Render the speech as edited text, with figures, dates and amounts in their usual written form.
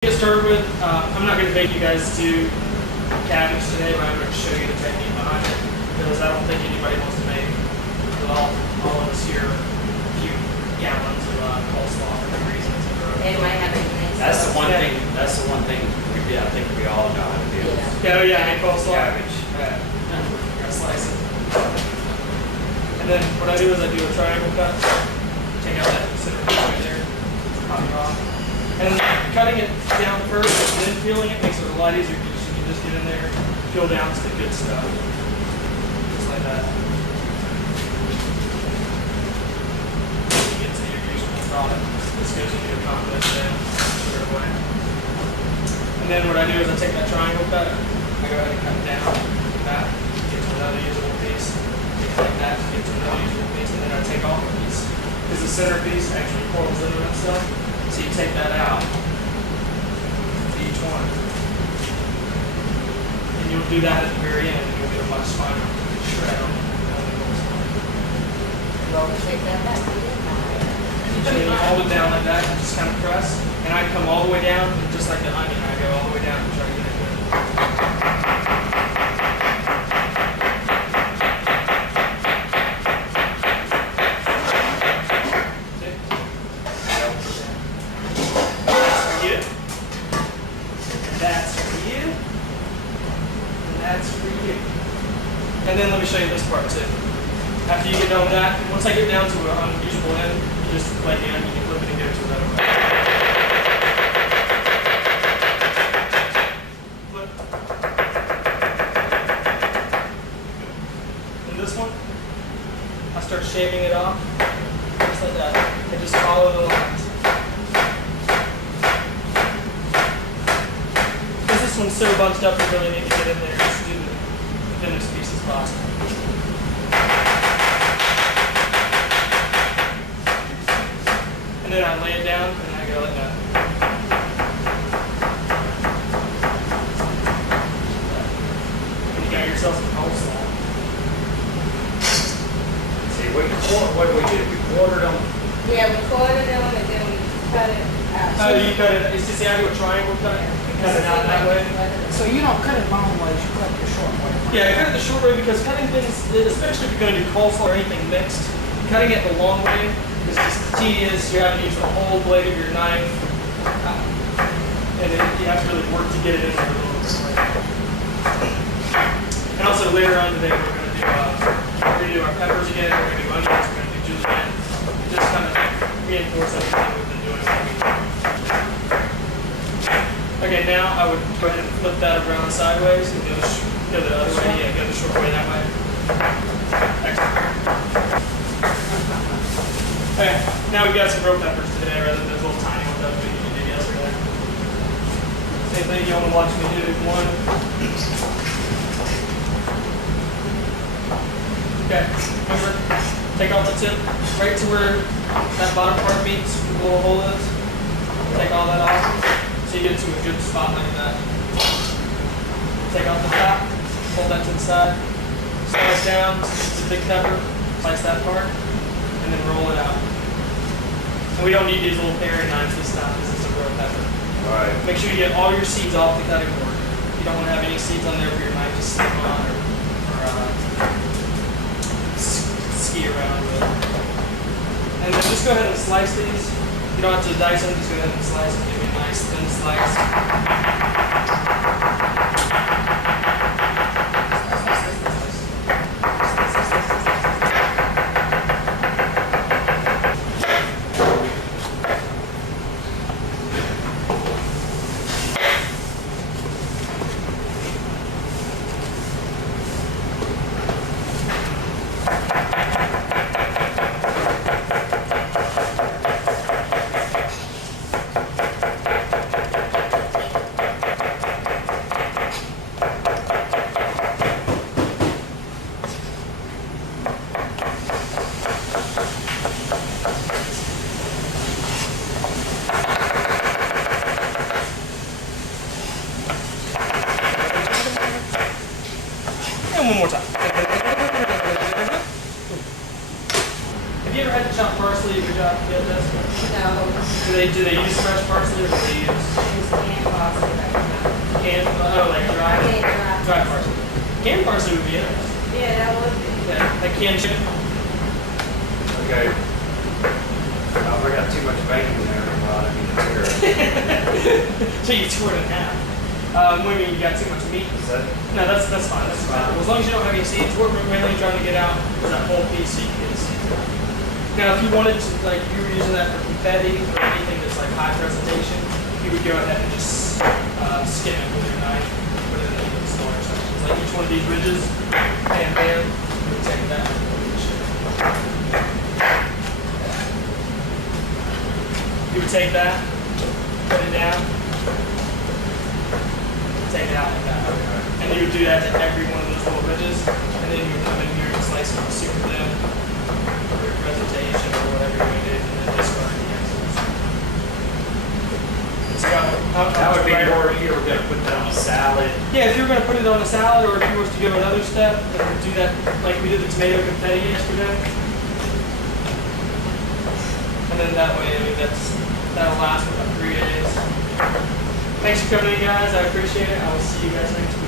Get started with, I'm not going to make you guys do cabbage today, but I'm going to show you the technique behind it because I don't think anybody wants to make with all of us here a few gallons of coleslaw for no reason. They might have a nice. That's the one thing. That's the one thing I think we all know how to do. Yeah, make coleslaw. Cabbage. Yeah. We're gonna slice it, and then what I do is I do a triangle cut. Take out that center piece right there, pop it off. And cutting it down first and then peeling it makes it a lot easier because you can just get in there, peel down to the good stuff. Just like that. You get to your usual product. This goes into your confidence down, put it away. And then what I do is I take that triangle cut, I go ahead and cut it down, back, get to another usable piece, take it like that, get to another usable piece, and then I take off a piece. Because the center piece actually coils into that stuff. So you take that out, each one, and you'll do that at the very end, and you'll get a much finer shred on it. Roll shake that back. And you hold it down like that, and just kind of press, and I come all the way down, and just like the onion, I go all the way down and try to get it good. And then let me show you this part too. After you get done with that, once I get down to an unusable end, you just like the end, you can flip it and get it to another way. Flip. And this one, I start shaving it off, just like that. And just follow the lines. Because this one's so bunched up, you really need to get in there and just do the thinnest piece as possible. And then I lay it down and I go like that. And you got yourself some coleslaw. See, what do we do? We quartered them. Yeah, we quartered them and then we cut it out. Oh, you cut it. See, I do a triangle cut. Cut it out that way. So you don't cut it long ways, you cut it the short way. Yeah, I cut it the short way because cutting things, especially if you're going to do coleslaw or anything mixed, cutting it the long way is just tedious. You have to use the whole blade of your knife, and then you have to really work to get it in there a little bit. And also later on today, we're going to do our peppers again. We're going to do onions. We're going to do julienne. Just kind of reinforce everything we've been doing all week. Okay, now I would go ahead and flip that around sideways and go the other way. Yeah, go the short way that way. Excellent. Okay, now we've got some rope peppers today rather than those little tiny ones that we did yesterday. Same thing, you want to watch me do one. Okay, remember, take off the tip right to where that bottom part meets the little hole is. Take all that off. So you get to a good spot like that. Take off the top, hold that to the side, slice down, it's a big pepper, slice that part, and then roll it out. And we don't need these little paring knives this time because it's a real pepper. Alright. Make sure you get all your seeds off the cutting board. You don't want to have any seeds on there where your knife just slip on or ski around with. And then just go ahead and slice these. You don't have to dice them, just go ahead and slice them. Give me a nice thin slice. And one more time. Have you ever had to chop parsley at your job yet, Jessica? No. Do they use fresh parsley or do they use? Oh, like dry? Yeah, Dry parsley. Canned parsley would be interesting. yeah, that would be. Yeah, like canned chicken. Okay. Oh, I got too much bacon in there, Rod. I need to tear it. So you tore it in half. What do you mean you got too much meat? Is that? No, that's fine. That's fine. Well, as long as you don't have any seeds, what we're mainly trying to get out is that whole piece so you can get the seeds out. Now, if you wanted to, like, you were using that for confetti or anything that's like high presentation, you would go ahead and just skin it with your knife, put it in the smaller sections. Like each one of these ridges, bam, bam, you would take that. You would take that, put it down, take it out like that. And you would do that to every one of those little ridges, and then you would come in here and slice it super thin for your presentation or whatever you're going to do, and then discard the excess. So That would be more if you were going to put that on a salad. yeah, if you were going to put it on a salad, or if you were to go another step, then do that like we did the tomato confetti yesterday. And then that way, I mean, that'll last for about 3 days. Thanks for coming in, guys. I appreciate it. I will see you guys next week.